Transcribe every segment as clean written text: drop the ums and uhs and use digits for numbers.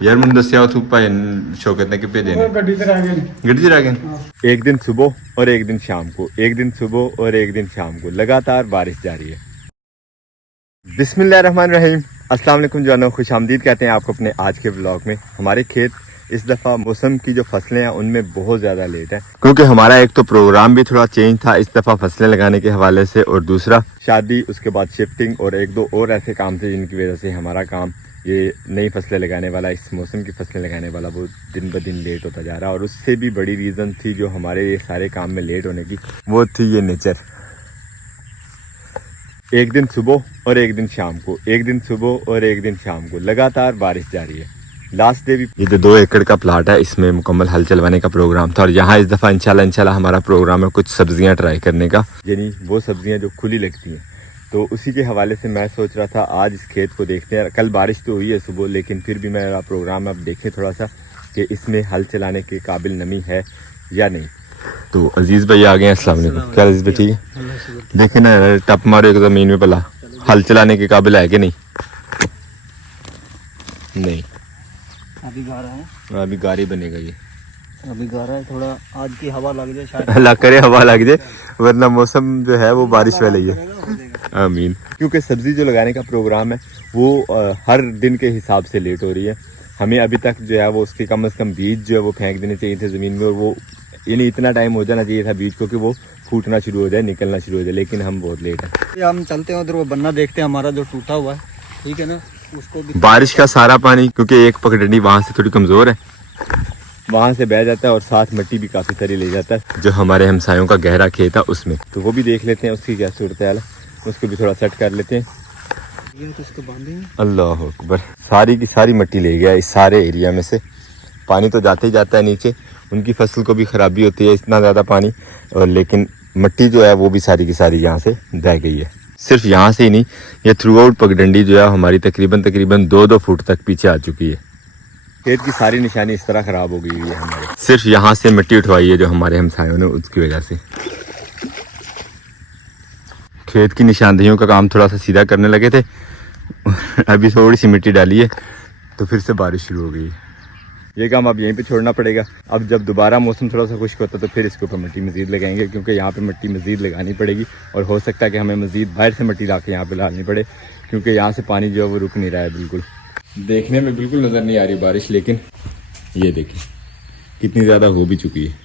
यार मुझे दस्या तू भाई शौकत ने कि देने गड्डी से आ गए। एक दिन सुबह और एक दिन शाम को, एक दिन सुबह और एक दिन शाम को लगातार बारिश जारी है। बिस्मिल्लाहिर्रहमानिर्रहीम, अस्सलाम वालेकुम जानो, खुश आमदीद कहते हैं आपको अपने आज के ब्लॉग में। हमारे खेत इस दफ़ा मौसम की जो फसलें हैं उनमें बहुत ज़्यादा लेट है, क्योंकि हमारा एक तो प्रोग्राम भी थोड़ा चेंज था इस दफ़ा फसलें लगाने के हवाले से, और दूसरा शादी, उसके बाद शिफ्टिंग और एक दो और ऐसे काम थे जिनकी वजह से हमारा काम ये नई फसलें लगाने वाला, इस मौसम की फसलें लगाने वाला वो दिन ब दिन लेट होता जा रहा है। और उससे भी बड़ी रीज़न थी जो हमारे ये सारे काम में लेट होने की, वो थी ये नेचर। एक दिन सुबह और एक दिन शाम को, एक दिन सुबह और एक दिन शाम को लगातार बारिश जारी है। लास्ट डे भी ये जो 2 एकड़ का प्लाट है इसमें मुकम्मल हल चलवाने का प्रोग्राम था, और यहाँ इस दफ़ा इंशाल्लाह हमारा प्रोग्राम है कुछ सब्जियाँ ट्राई करने का, यानी वो सब्जियाँ जो खुली लगती हैं। तो उसी के हवाले से मैं सोच रहा था आज इस खेत को देखते हैं। कल बारिश तो हुई है सुबह, लेकिन फिर भी मेरा प्रोग्राम अब देखें थोड़ा सा कि इसमें हल चलाने के काबिल नमी है या नहीं। तो अजीज़ भाई आ गए हैं। अस्सलाम वालेकुम। क्या अजीज़ भाई ठीक है? देखे ना टप मारो एक ज़मीन में, भला हल चलाने के काबिल है कि नहीं? नहीं, अभी गारा है, अभी गारी बनेगा ये, अभी गारा है। थोड़ा आज की हवा लग जाए शायद, अल्लाह करे हवा लग जाए, वरना मौसम जो है वो बारिश वाला ही है। आमीन। क्योंकि सब्ज़ी जो लगाने का प्रोग्राम है वो हर दिन के हिसाब से लेट हो रही है। हमें अभी तक जो है वो उसके कम से कम बीज जो है वो फेंक देने चाहिए थे ज़मीन में, और वो यानी इतना टाइम हो जाना चाहिए था बीज को कि वो फूटना शुरू हो जाए, निकलना शुरू हो जाए, लेकिन हम बहुत लेट हैं। हम चलते हैं उधर, वो बन्ना देखते हैं हमारा जो टूटा हुआ है, ठीक है ना, उसको भी बारिश का सारा पानी, क्योंकि एक पगडंडी वहाँ से थोड़ी कमज़ोर है, वहाँ से बह जाता है और साथ मिट्टी भी काफ़ी सारी ले जाता है जो हमारे हमसायों का गहरा खेत है उसमें। तो वो भी देख लेते हैं उसकी क्या सूरत हाल है, उसको भी थोड़ा सेट कर लेते हैं। तो उसको बांधेंगे। अल्लाह अकबर, सारी की सारी मिट्टी ले गया इस सारे एरिया में से। पानी तो जाते ही जाता है नीचे, उनकी फसल को भी ख़राबी होती है इतना ज़्यादा पानी, और लेकिन मिट्टी जो है वो भी सारी की सारी यहाँ से बह गई है। सिर्फ यहाँ से ही नहीं, ये थ्रू आउट पगडंडी जो है हमारी तकरीबन 2-2 फुट तक पीछे आ चुकी है। खेत की सारी निशानी इस तरह ख़राब हो गई है हमारे, सिर्फ यहाँ से मिट्टी उठवाई है जो हमारे हमसायों ने, उसकी वजह से। खेत की निशानदेहियों का काम थोड़ा सा सीधा करने लगे थे, अभी थोड़ी सी मिट्टी डाली है तो फिर से बारिश शुरू हो गई है। ये काम अब यहीं पे छोड़ना पड़ेगा। अब जब दोबारा मौसम थोड़ा सा खुश्क होता है तो फिर इसके ऊपर मिट्टी मज़ीद लगाएंगे, क्योंकि यहाँ पे मिट्टी मज़ीद लगानी पड़ेगी, और हो सकता है कि हमें मज़ीद बाहर से मिट्टी ला के यहाँ पे डालनी पड़े, क्योंकि यहाँ से पानी जो है वो रुक नहीं रहा है बिल्कुल। देखने में बिल्कुल नज़र नहीं आ रही बारिश, लेकिन ये देखिए कितनी ज़्यादा हो भी चुकी है।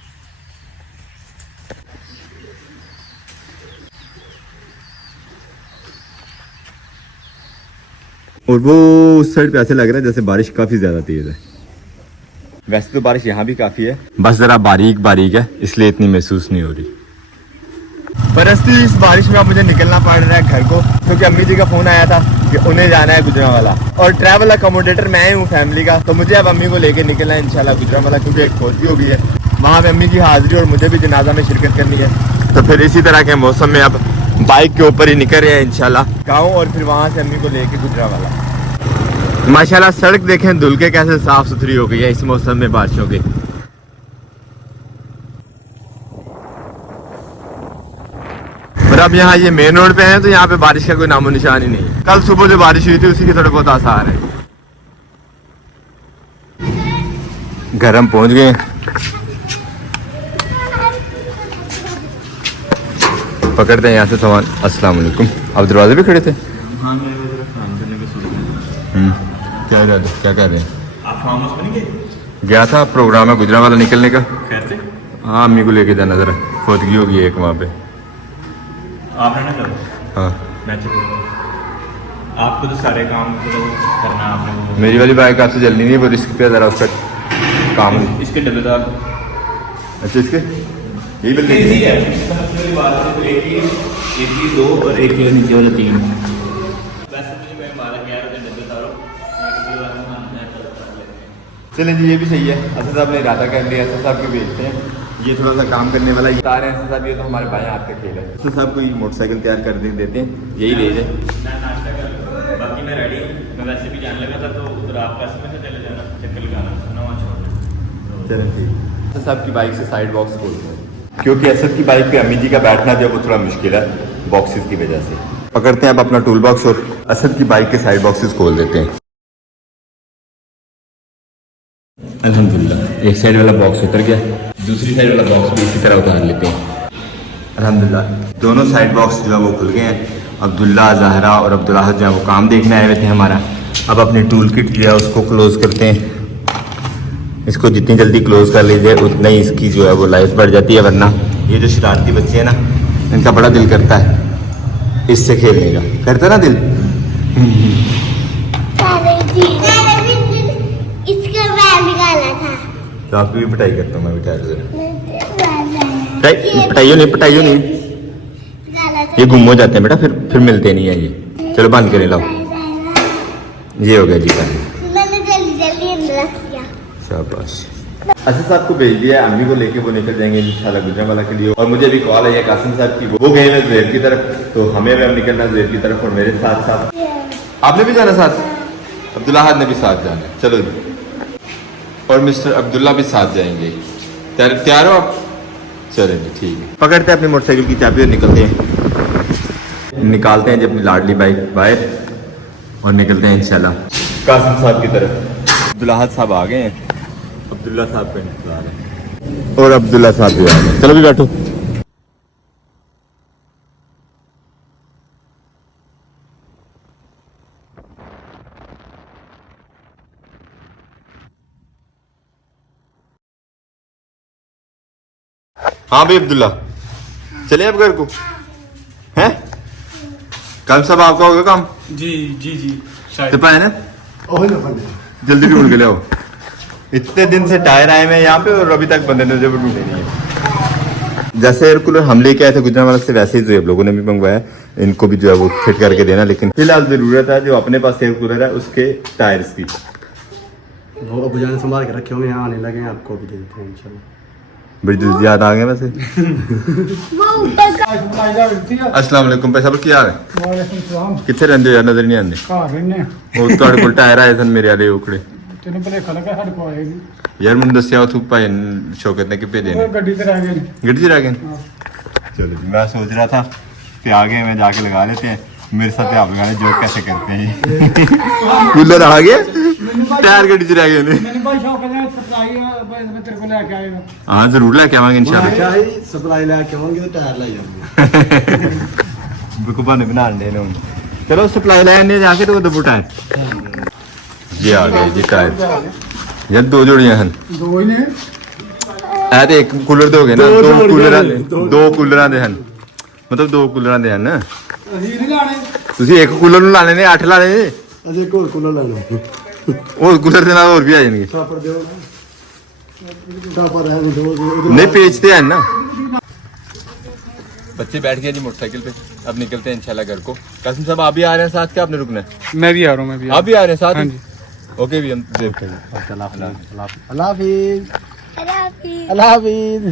और वो उस साइड पे ऐसे लग रहा है जैसे बारिश काफ़ी ज़्यादा तेज़ है। वैसे तो बारिश यहाँ भी काफ़ी है, बस ज़रा बारीक बारीक है, इसलिए इतनी महसूस नहीं हो रही। परस्ती इस बारिश में अब मुझे निकलना पड़ रहा है घर को, क्योंकि अम्मी जी का फ़ोन आया था कि उन्हें जाना है गुजरांवाला, और ट्रैवल अकोमोडेटर मैं ही हूँ फैमिली का, तो मुझे अब अम्मी को लेकर निकलना है इंशाल्लाह गुजरांवाला, क्योंकि एक खोजी हो गई है वहाँ पे अम्मी की हाज़िरी, और मुझे भी जनाजा में शिरकत करनी है। तो फिर इसी तरह के मौसम में अब बाइक के ऊपर ही निकल रहे हैं इंशाल्लाह गाँव, और फिर वहाँ से अम्मी को लेके गुजरांवाला। माशाल्लाह सड़क देखें धुल के कैसे साफ सुथरी हो गई है इस मौसम में बारिशों के। और अब यहाँ ये मेन रोड पे हैं तो यहाँ पे बारिश का कोई नामो निशान ही नहीं है। कल सुबह जो बारिश हुई थी उसी के थोड़े बहुत आसार है। घर हम पहुँच गए, पकड़ते हैं यहाँ से सामान। अस्सलाम वालेकुम। अब दरवाजे पे खड़े थे। क्या कर रहे हैं? आप फार्म हाउस में नहीं गए? गया था, प्रोग्राम है गुजरांवाला निकलने का। खैर से? हाँ, अम्मी को लेके जाना, ज़रा खोदगी होगी एक वहाँ पे। आप रहना करो। हाँ, मैं चलूँगा। आपको तो सारे काम तो करना है आपने। मेरी वाली बाइक आपसे जल्दी नहीं है, वो रिस्क पे ज़रा उसका काम है। इसके डब्बे तो अच्छा, इसके यही बिल्डिंग है। सबसे बड़ी बात है तो एक ही 2 और एक ही नीचे वाले 3। वैसे मुझे मैं 12-11 डब्बे उतारो। चलें जी, ये भी सही है। असद साहब ने इरादा कर लिया, असद साहब को भेजते हैं, ये थोड़ा सा काम करने वाला बता रहे हैं असद साहब, ये तो हमारे बाएं हाथ का खेल है। असद साहब को ये मोटरसाइकिल तैयार कर देते हैं, यही ले जाए। मैं नाश्ता कर लूँ, बाकी मैं रेडी हूँ। मैं वैसे भी जाने लगा था, तो उधर आप बस में से चले जाना, चक्कर लगाना, नवा छोड़। चलें ठीक। असद साहब की बाइक से साइड बॉक्स खोलते हैं, क्योंकि असद की बाइक पे अम्मी जी का बैठना जो वो थोड़ा मुश्किल है बॉक्सेस की वजह से। पकड़ते हैं अब अपना टूल बॉक्स और असद की बाइक के साइड बॉक्सेस खोल देते हैं। अल्हम्दुलिल्लाह एक साइड वाला बॉक्स उतर गया, दूसरी साइड वाला बॉक्स भी इसी तरह उतार लेते हैं। अल्हम्दुलिल्लाह दोनों साइड बॉक्स जो है वो खुल गए हैं। अब्दुल्ला, ज़हरा और अब्दुल्लाह जो है वो काम देखने आए हुए थे हमारा। अब अपनी टूल किट जो है उसको क्लोज़ करते हैं। इसको जितनी जल्दी क्लोज़ कर लीजिए उतना ही इसकी जो है वो लाइफ बढ़ जाती है, वरना ये जो शरारती बच्चे हैं ना, इनका बड़ा दिल करता है इससे खेलने का, करता ना दिल। इसका मैं निकाला था। तो आपकी भी पिटाई करता हूँ मैं, पिटाइयो नहीं निकाला था। ये गुम हो जाते हैं बेटा, फिर मिलते नहीं है ये। चलो बंद करें, लाओ ये हो गया जी बंद। मैंने जल्दी जल्दी अंदर रख दिया। शाबाश। असद साहब को भेज दिया है, अम्मी को लेके वो निकल जाएंगे इंशाल्लाह गुजरांवाला के लिए। और मुझे अभी कॉल आई है कासिम साहब की, वो गए हैं ज़ुहैर की तरफ, तो हमें अब निकलना ज़ुहैर की तरफ और मेरे साथ साथ आपने भी जाना साथ, अब्दुल्ला ने भी साथ जाना है। चलो जी, और मिस्टर अब्दुल्ला भी साथ जाएंगे। तैयार हो आप? चलें जी ठीक है। पकड़ते हैं अपनी मोटरसाइकिल की चाबी और निकलते हैं, निकालते हैं जी अपनी लाडली बाइक बाहर और निकलते हैं इंशाल्लाह कासिम साहब की तरफ। अब्दुल्ला साहब आ गए हैं, अब्दुल्ला साहब का इंतजार है और अब्दुल्ला साहब भी आ गए। चलो भी बैठो। हाँ भाई अब्दुल्ला, चले अब घर को हैं? कल सब आपका होगा काम? जी तो पाए ना, जल्दी ढूंढ के ले आओ। इतने दिन से टायर आए हैं यहाँ पे और अभी तक बंदे ने जब ढूंढे नहीं है। जैसे एयर कूलर हम लेके आए थे गुजरांवाला से, वैसे ही जो लोगों ने भी मंगवाया, इनको भी जो है वो फिट करके देना। लेकिन फिलहाल जरूरत है जो अपने पास एयर कूलर है उसके टायर्स की। वो अबू जान संभाल के रखे होंगे, यहाँ आने लगे हैं, आपको भी दे देते हैं इंशाल्लाह। बड़ी जल्दी याद आ गए वैसे। वो ऊपर का अस्सलाम वालेकुम पैसा क्या हाल है? कितने रहंदे हो यार, नजर नहीं आते। ਉਹ ਤੁਹਾਡੇ ਕੋਲ ਟਾਇਰ ਆਏ ਸਨ ਮੇਰੇ ਵਾਲੇ ਉਕੜੇ ਤੈਨੂੰ ਭਲੇਖਾ ਲੱਗਾ ਸਾਡੇ ਕੋਲ ਆਏ ਨਹੀਂ ਯਾਰ ਮੈਨੂੰ ਦੱਸਿਆ ਉਥੋਂ ਭਾਈ ਸ਼ੌਕਤ ਨੇ ਕਿ ਭੇਜੇ ਨੇ ਗੱਡੀ ਤੇ ਰਹਿ ਗਏ ਨੇ ਗੱਡੀ 'ਚ ਰਹਿ गए। चलो जी, मैं सोच रहा था कि आगे में जाके लगा लेते हैं। मेरे साथ आप लगाने जोक कैसे करते हैं। कूलर आ गए, टायर गड्डी 'ਚ ਰਹਿ गए ने। ਮੈਨੂੰ ਭਾਈ ਸ਼ੌਕ ਹੈ ਸਪਲਾਈ ਮੈਂ ਤੇਰੇ ਕੋਲ ਲੈ ਕੇ ਆਏਗਾ। हाँ जरूर लेके आवांगे इंशाल्लाह। क्या है सप्लाई लेके आवांगे तो टायर ले जाऊंगा। बेकुबा ने बना लेने उन। चलो सप्लाई लेने जाके तो दबो टायर। ये आ गए जी टायर। यार दो जोड़ियां हैं, ਦੋ ਹੀ ਨੇ ਇਹ ਤੇ ਇੱਕ ਕੂਲਰ ਦੇ ਹੋ ਗਏ ਨਾ, ਦੋ ਕੂਲਰਾਂ ਦੇ ਹਨ, ਮਤਲਬ ਦੋ ਕੂਲਰਾਂ ਦੇ ਹਨ। ਅਸੀਂ ਨਹੀਂ ਲਾਣੇ ਤੁਸੀਂ ਇੱਕ ਕੂਲਰ ਨੂੰ ਲਾਣੇ ਨੇ, 8 ਲਾਣੇ ਨੇ। अजय को कूलर लेना ਉਹ ਕੂਲਰ ਦੇ ਨਾਲ ਹੋਰ ਵੀ ਆ ਜਾਣਗੇ। छापर दो छापर है दो नहीं बेचते हैं ना। बच्चे बैठ गए जी मोटरसाइकिल पे, अब निकलते हैं इंशाल्लाह घर को। कासिम साहब आप भी आ रहे हैं साथ, क्या आपने रुकना है? मैं भी आ रहा हूँ, मैं भी आप भी आ रहे हैं साथ? हाँ जी। ओके भी हम देखते हैं। अल्लाह हाफिज खराबी। अल्लाह हाफिज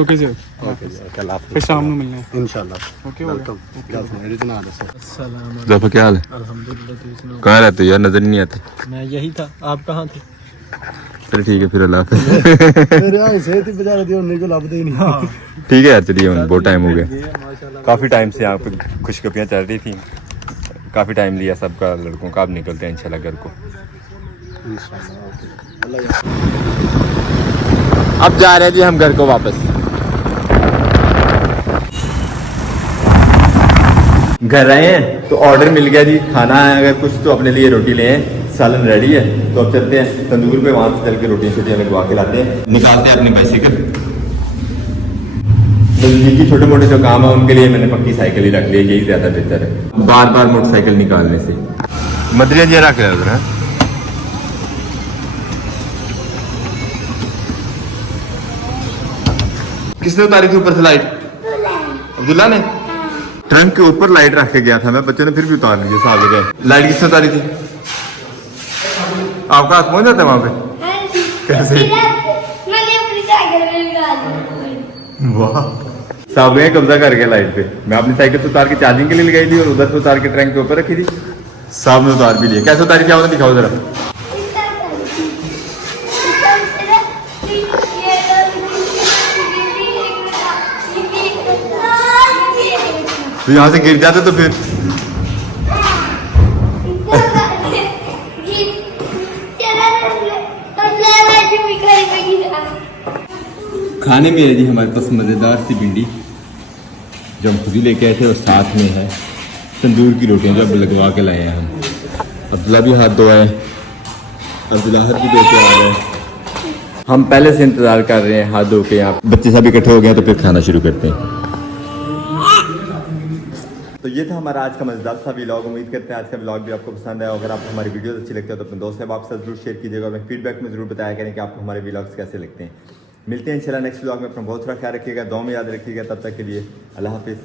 ओके सर, ओके अल्लाह हाफिज। फिर शाम को मिलना है। इंशाल्लाह ओके हो गया। वेलकम मेरे जनाब से। अस्सलाम जफर क्या हाल है? अल्हम्दुलिल्लाह, तुम सुनाओ। कहाँ रहते हो यार, नजर नहीं आते। मैं यही था, आप कहाँ थे? चलो ठीक है फिर, अल्लाह हाफिज। मेरे यहाँ से थी बेचारे दी उन्हीं को लभदे ही नहीं। ठीक है यार, चलिए बहुत टाइम हो गया। काफ़ी टाइम से यहाँ पे खुशखबरियाँ चल रही थी, काफ़ी टाइम लिया सबका लड़कों का। अब निकलते हैं इंशाल्लाह घर को। अब जा रहे हैं जी हम घर को वापस। घर आए हैं तो ऑर्डर मिल गया जी, खाना है अगर कुछ तो अपने लिए रोटी ले आए, सालन रेडी है। तो अब चलते हैं तंदूर पे, वहाँ से चल के रोटियाँ शोटियाँ लगवा के लाते हैं। निकालते हैं अपनी बाइसाइकिल। नजदीकी छोटे मोटे जो काम है उनके लिए मैंने पक्की साइकिल ही रख ली, यही ज़्यादा बेहतर है बार बार मोटरसाइकिल निकालने से। मदरिया जी रख रहे हैं। किसने उतारी थी ऊपर से लाइट? अब्दुल्ला ने। ट्रंक के ऊपर लाइट रख के गया था मैं, बच्चों ने फिर भी उतार ली साल गए। लाइट किसने उतारी थी? आपका हाथ पहुंच जाता है वहां पे? कैसे? मैंने अपनी साइकिल में निकाली। वाह, साहब ने कब्जा कर गया लाइट पे। मैं अपनी साइकिल से उतार के चार्जिंग के लिए लगाई थी और उधर से उतार के ट्रंक के ऊपर रखी थी। साहब ने उतार भी लिया। कैसे उतारी, क्या होता दिखाओ जरा। तो यहाँ से गिर जाते तो फिर चला खाने में है जी हमारे पास मज़ेदार सी भिंडी जो हम खुद ही लेके आए थे और साथ में है तंदूर की रोटियां जो अब लगवा के लाए हैं हम। अब्दुल्ला भी हाथ धोए, अब्दुल्ला हाथ भी धो के आ गए। हम पहले से इंतज़ार कर रहे हैं हाथ धो के। यहाँ बच्चे सब इकट्ठे हो गए हैं तो फिर खाना शुरू करते हैं। तो ये था हमारा आज का मज़ेदार सा व्लॉग। उम्मीद करते हैं आज का व्लॉग भी आपको पसंद आया। अगर आपको हमारी वीडियोस अच्छी लगती है तो अपने दोस्तों से आप साथ जरूर शेयर कीजिएगा। हमें फीडबैक में ज़रूर बताया करें कि आपको हमारे व्लॉग्स कैसे लगते हैं। मिलते हैं इंशाल्लाह नेक्स्ट व्लॉग में। अपना बहुत सारा ख्याल रखिएगा, दुआ में याद रखिएगा। तब तक के लिए अल्लाह हाफिज़।